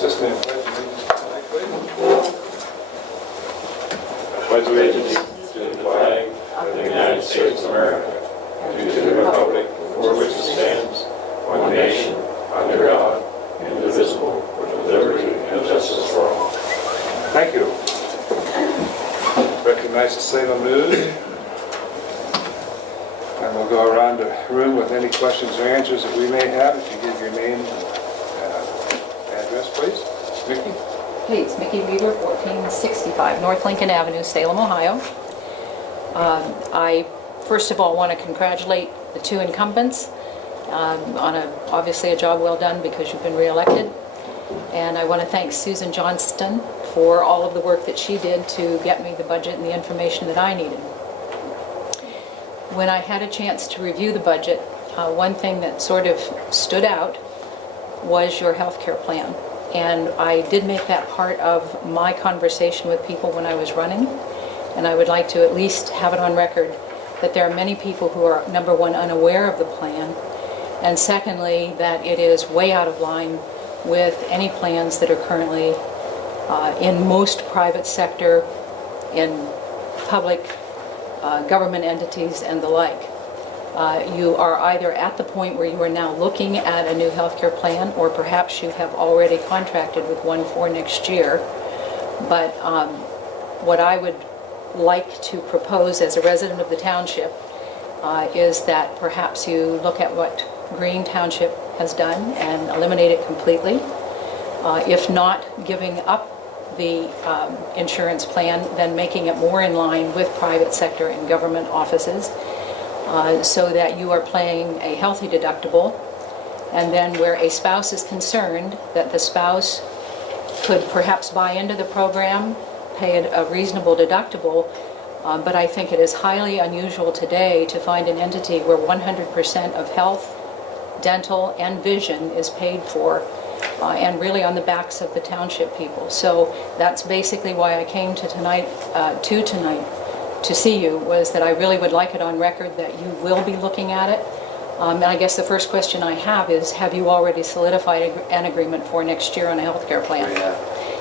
Assist me in pledge allegiance tonight, please. Pledge allegiance to the flag of the United States of America, and to the republic for which it stands, one nation, under God, indivisible, with liberty and justice for all. Thank you. Recognize the Salem News. And we'll go around the room with any questions or answers that we may have. If you give your name and address, please. Vicki? Hey, it's Mickey Weaver, 1465 North Lincoln Avenue, Salem, Ohio. I first of all want to congratulate the two incumbents on obviously a job well done because you've been re-elected. And I want to thank Susan Johnston for all of the work that she did to get me the budget and the information that I needed. When I had a chance to review the budget, one thing that sort of stood out was your health care plan. And I did make that part of my conversation with people when I was running. And I would like to at least have it on record that there are many people who are, number one, unaware of the plan, and secondly, that it is way out of line with any plans that are currently in most private sector, in public government entities and the like. You are either at the point where you are now looking at a new healthcare plan, or perhaps you have already contracted with one for next year. But what I would like to propose as a resident of the township is that perhaps you look at what Green Township has done and eliminate it completely. If not giving up the insurance plan, then making it more in line with private sector and government offices, so that you are paying a healthy deductible, and then where a spouse is concerned, that the spouse could perhaps buy into the program, pay a reasonable deductible, but I think it is highly unusual today to find an entity where 100% of health, dental, and vision is paid for, and really on the backs of the township people. So that's basically why I came to tonight to see you, was that I really would like it on record that you will be looking at it. And I guess the first question I have is, have you already solidified an agreement for next year on a health care plan? We have.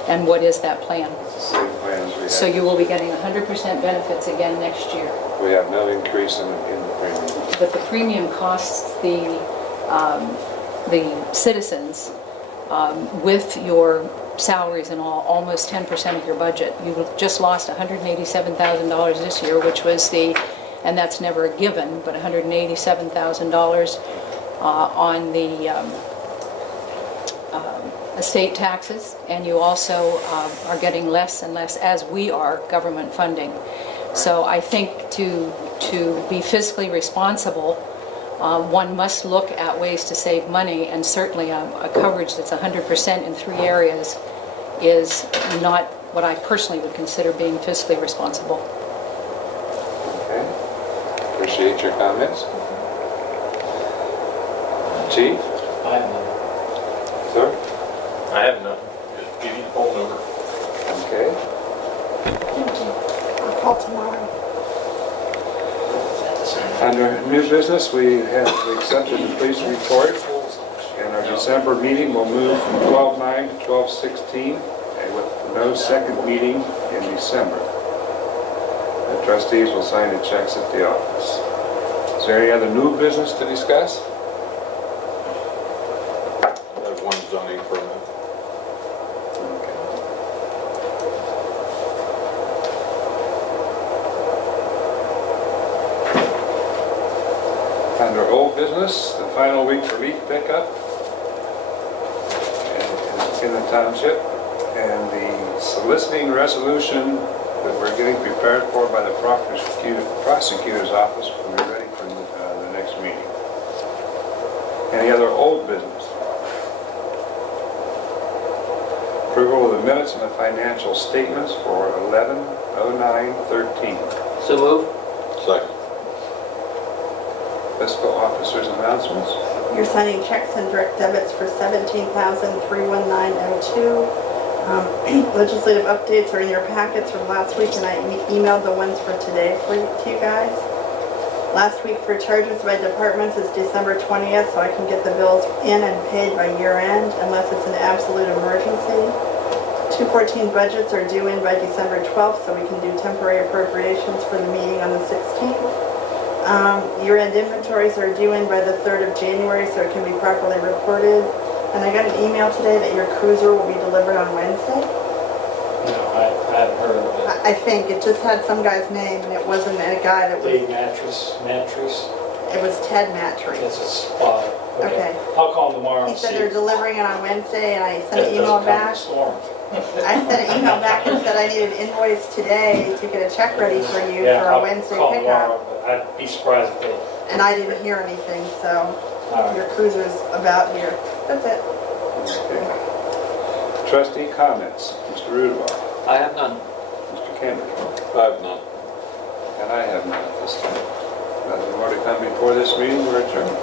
And what is that plan? It's the same plan as we have. So you will be getting 100% benefits again next year. We have no increase in the premium. But the premium costs the citizens, with your salaries and all, almost 10% of your budget. You just lost $187,000 this year, which was and that's never a given, but $187,000 on the estate taxes, and you also are getting less and less, as we are, government funding. So I think to be fiscally responsible, one must look at ways to save money, and certainly a coverage that's 100% in 3 areas is not what I personally would consider being fiscally responsible. Okay. Appreciate your comments. Chief? I have none. Sir? I have none. Just give you the phone number. Okay. Thank you. I'll call tomorrow. Under new business, we have accepted the police report, and our December meeting will move from 12/9 to 12/16, and with no second meeting in December. The trustees will sign the checks at the office. Is there any other new business to discuss? I have one zoning permit. Under old business, the final week for leaf pickup in the township, and the soliciting resolution that we're getting prepared for by the prosecutor's office will be ready for the next meeting. Any other old business? Approval of the minutes and the financial statements for 11/09/13. So move. Second. Fiscal officer's announcements. You're signing checks and direct debits for $17,319.02. Legislative updates are in your packets from last week, and I emailed the ones for today to you guys. Last week for charges by departments is December 20th, so I can get the bills in and paid by year end unless it's an absolute emergency. 214 budgets are due in by December 12th, so we can do temporary appropriations for the meeting on the 16th. Year-end inventories are due in by the 3rd of January, so it can be properly reported. And I got an email today that your cruiser will be delivered on Wednesday. No, I hadn't heard of it. I think it just had some guy's name, and it wasn't a guy that was. The mattress. It was Ted Matry. It's a spot. Okay. I'll call him tomorrow He and said see. they're delivering it on Wednesday, and I sent It an email doesn't come in back. storm. I sent an email back and said I need an invoice today to get a check ready for you Yeah, for a I'll Wednesday call pickup. tomorrow, but I'd be surprised if they. And I didn't hear anything, so All right. your cruiser's about here. That's it. Okay. Trustee comments. Mr. Rudewa. I have none. Mr. Kendrick. I have none. And I have none at this time. Nothing more to come before this meeting. We're adjourned.